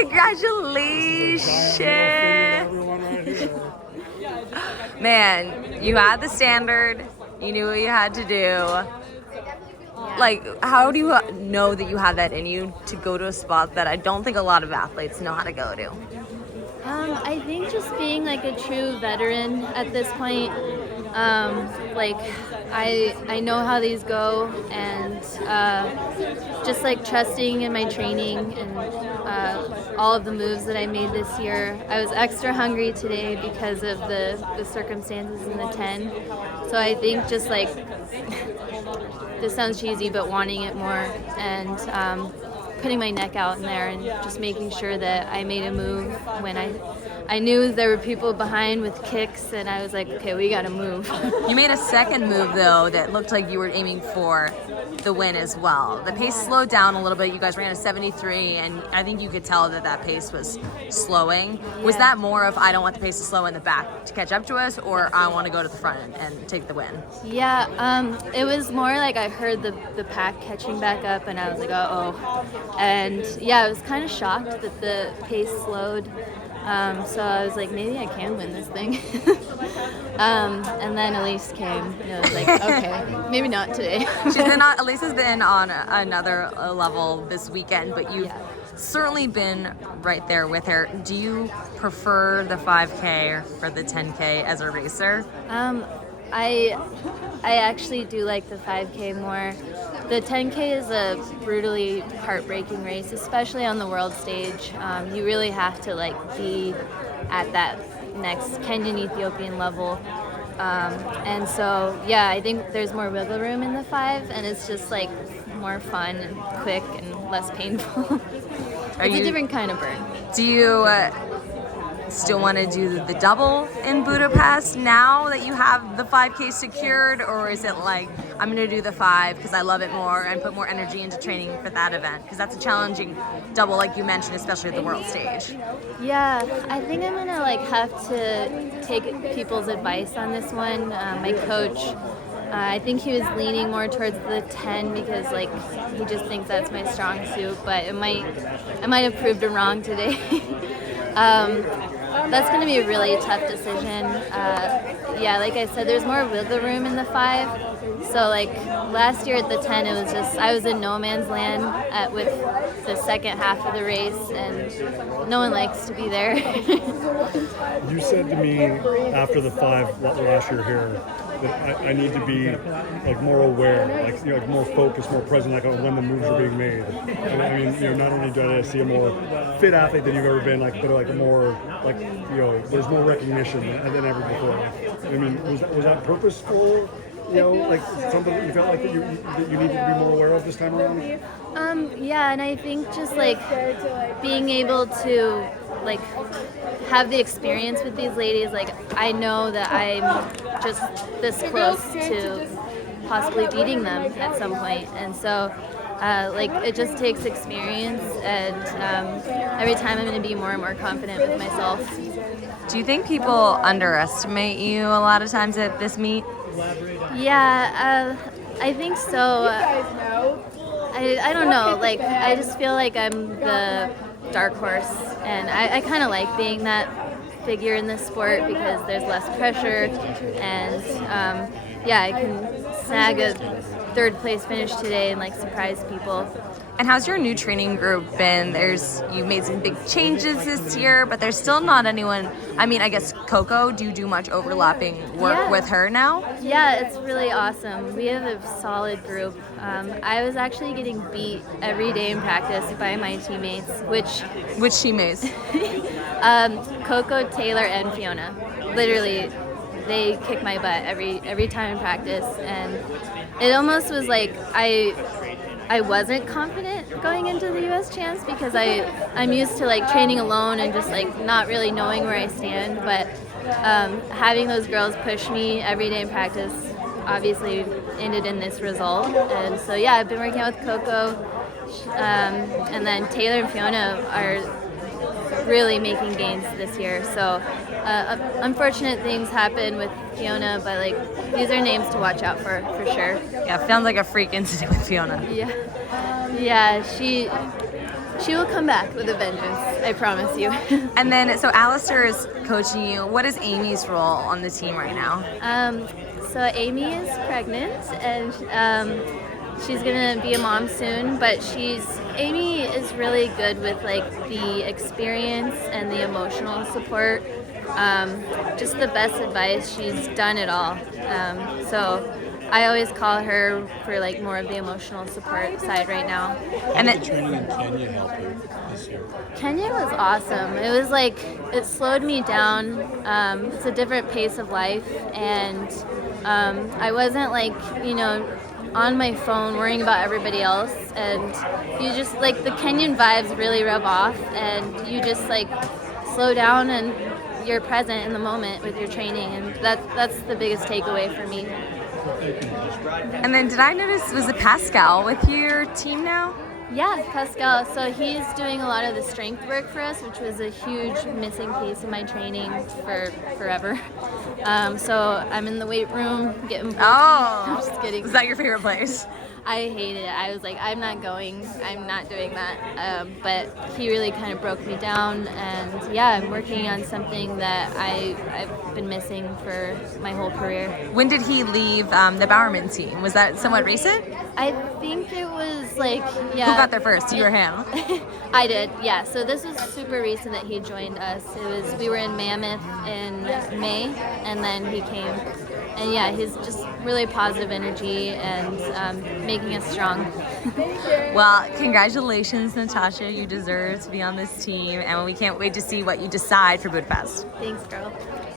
Congratulations. Man, you had the standard. You knew what you had to do. Like, how do you know that you have that in you to go to a spot that I don't think a lot of athletes know how to go to? I think just being like a true veteran at this point, like I know how these go, and just like trusting in my training and all of the moves that I made this year. I was extra hungry today because of the circumstances in the 10. So I think just like, this sounds cheesy, but wanting it more and putting my neck out in there and just making sure that I made a move when I knew there were people behind with kicks, and I was like, okay, we gotta move. You made a second move though that looked like you were aiming for the win as well. The pace slowed down a little bit. You guys ran a 73, and I think you could tell that pace was slowing. Yeah. Was that more of, I don't want the pace to slow in the back to catch up to us, or I want to go to the front and take the win? Yeah, it was more like I heard the pack catching back up, and I was like, uh-oh. And yeah, I was kind of shocked that the pace slowed. So I was like, maybe I can win this thing. And then Elise came, and I was like, okay, maybe not today. Elise has been on another level this weekend, but you've certainly been right there with her. Do you prefer the 5K or the 10K as a racer? I actually do like the 5K more. The 10K is a brutally heartbreaking race, especially on the world stage. You really have to like be at that next Kenyan Ethiopian level. And so, yeah, I think there's more wiggle room in the 5, and it's just like more fun and quick and less painful. It's a different kind of burn. Do you still want to do the double in Budapest now that you have the 5K secured, or is it like, I'm going to do the 5 because I love it more and put more energy into training for that event? Because that's a challenging double, like you mentioned, especially at the world stage. Yeah, I think I'm going to like have to take people's advice on this one. My coach, I think he was leaning more towards the 10 because like he just thinks that's my strong suit, but I might have proved him wrong today. That's going to be a really tough decision. Yeah, like I said, there's more wiggle room in the 5. So like last year at the 10, it was just, I was in no man's land with the second half of the race, and no one likes to be there. You said to me after the 5 last year here that I need to be like more aware, like like more focused, more present, like when the moves are being made. And I mean, not only do I see a more fit athlete than you've ever been, like, but like more like there's more recognition than ever before. I mean, was that purposeful? Like something that you felt like that you needed to be more aware of this time around? Yeah, and I think just like being able to like have the experience with these ladies, like I know that I'm just this close to possibly beating them at some point, and so like it just takes experience, and every time I'm going to be more and more confident with myself. Do you think people underestimate you a lot of times at this meet? Yeah, I think so. I don't know, like I just feel like I'm the dark horse, and I kind of like being that figure in this sport because there's less pressure, and yeah, I can snag a 3rd place finish today and like surprise people. And how's your new training group been? You made some big changes this year, but there's still not anyone. I mean, I guess Coco, do you do much overlapping work with her now? Yeah, it's really awesome. We have a solid group. I was actually getting beat every day in practice by my teammates, Which teammates? Coco, Taylor, and Fiona. Literally, they kick my butt every time in practice, and it almost was like I wasn't confident going into the U.S. Champs because I'm used to like training alone and just like not really knowing where I stand, but having those girls push me every day in practice obviously ended in this result. And so yeah, I've been working out with Coco, and then Taylor and Fiona are really making gains this year. So unfortunate things happen with Fiona, but like these are names to watch out for sure. Yeah, sounds like a freak incident with Fiona. Yeah, she She will come back with a vengeance, I promise you. And then, so Alistair is coaching you. What is Amy's role on the team right now? So Amy is pregnant, and she's gonna be a mom soon. But Amy is really good with like the experience and the emotional support. Just the best advice. She's done it all. So I always call her for like more of the emotional support side right now. And the training in Kenya helped you this year? Kenya was awesome. It was like, it slowed me down. It's a different pace of life, and I wasn't like, on my phone worrying about everybody else, and you just like, the Kenyan vibes really rub off, and you just like slow down and you're present in the moment with your training, and that's the biggest takeaway for me. And then did I notice, was it Pascal with your team now? Yeah, Pascal. So he's doing a lot of the strength work for us, which was a huge missing piece of my training for forever. So I'm in the weight room getting bulky. Oh, I'm just kidding. Is that your favorite place? I hated it. I was like, I'm not going. I'm not doing that. But he really kind of broke me down, and yeah, I'm working on something that I've been missing for my whole career. When did he leave the Bowerman team? Was that somewhat recent? I think it was like, yeah. Who got there first, you or him? I did, yeah. So this was super recent that he joined us. We were in Mammoth in May, and then he came. And yeah, he's just really positive energy and making us strong. Well, congratulations, Natosha. You deserve to be on this team, and we can't wait to see what you decide for Budapest. Thanks, girl.